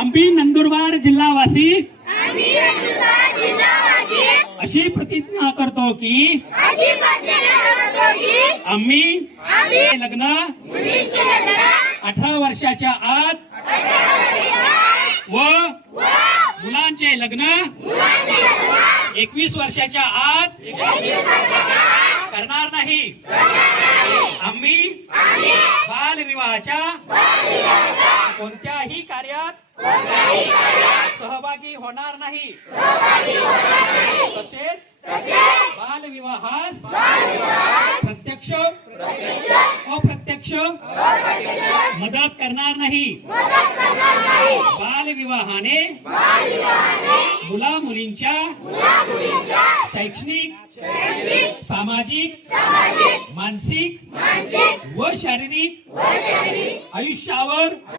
आम्ही नंदुरबार जिल्हावासी अशी प्रतिज्ञा करतो की आम्ही लग्न 18 वर्षाच्या आत व मुलांचे लग्न 21 वर्षाच्या आत करणार नाही। आम्ही बालविवाहाच्या कोणत्याही कार्यात सहभागी होणार नाही। तसेच बालविवाहास प्रत्यक्ष अप्रत्यक्ष मदत करणार नाही। बालविवाहाने मुला मुलींच्या शैक्षणिक सामाजिक मानसिक व शारीरिक आयुष्यावर